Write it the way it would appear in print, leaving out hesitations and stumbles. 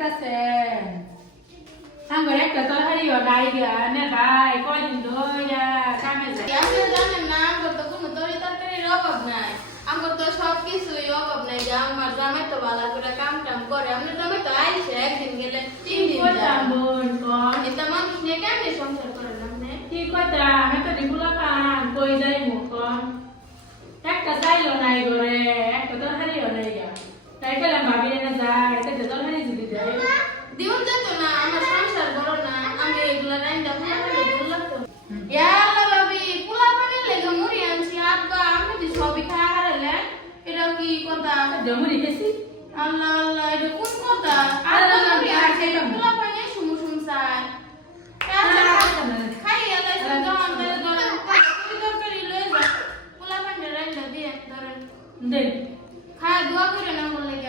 দেখতাছে আঙ্গুর একটা তরকারি গাই গিয়া না গাই কয়দিন ধইরা কামে যায় আপনি জানেন না আমার তো কোনো তরকারির অভাব নাই আমার তো সব কিছুই অভাব নাই যে আমার জামাই তো ভালো করে কাম টাম করে আমার জামাই তো আইসে একদিন গেলে 3 দিন যায় বোন কোন এটা মানুষ নিয়ে কেমনে সংসার করেন আপনি কি কথা আমি তো দিগুলা কাম কই যাই মুখ একটা চাইলো নাই করে একটা তরকারিও নাই গা তাই গেলাম ভাবি না যায় এটা তরকারি যদি যায় দিউন যেত না আমার সংসার বড় না আমি এগুলা রাইন্দা খাইলে বললাম তো ইয়া আল্লাহ ভাবি পোলা পানির লেগে মুড়ি আনছি আব্বা আমি তো সবই খাই হারালেন এটা কি কথা জমুরি গেছি আল্লাহ আল্লাহ এটা কোন কথা আর আল্লাহ না, মুড়ি আর আনছি খাইতাম না। পোলা পানি শুমুশুম চাই খাই আল্লাহ যখন ধরেন তরকারি লয়ে যা পোলা পানি রাইন্দা দিয়ে ধরেন দেখ খায় দোয়া করে না বললে কি